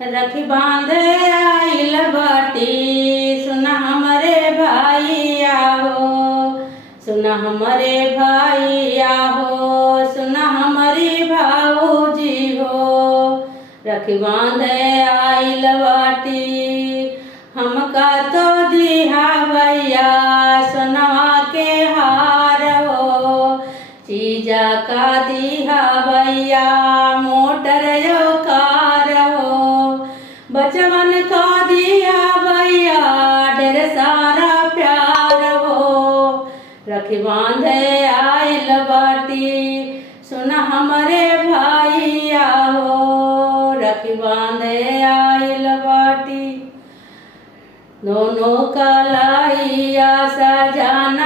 रखी बांधे आइल बाटी, सुना हमरे भाईया हो, सुना हमरे भाईया हो, सुना हमारी भाऊजी हो। रखी बांधे आइल बाटी, हमका तो दिहा भैया सोनवा के हार हो, चीजा का दिहा भैया मोटर यो कार हो, बचवन का दिया भैया ढेर सारा प्यार हो। रखी बांधे आइल बाटी, सुना हमरे भाईया हो, रखी बांधे आइल बाटी। दोनों कलाइया सजाना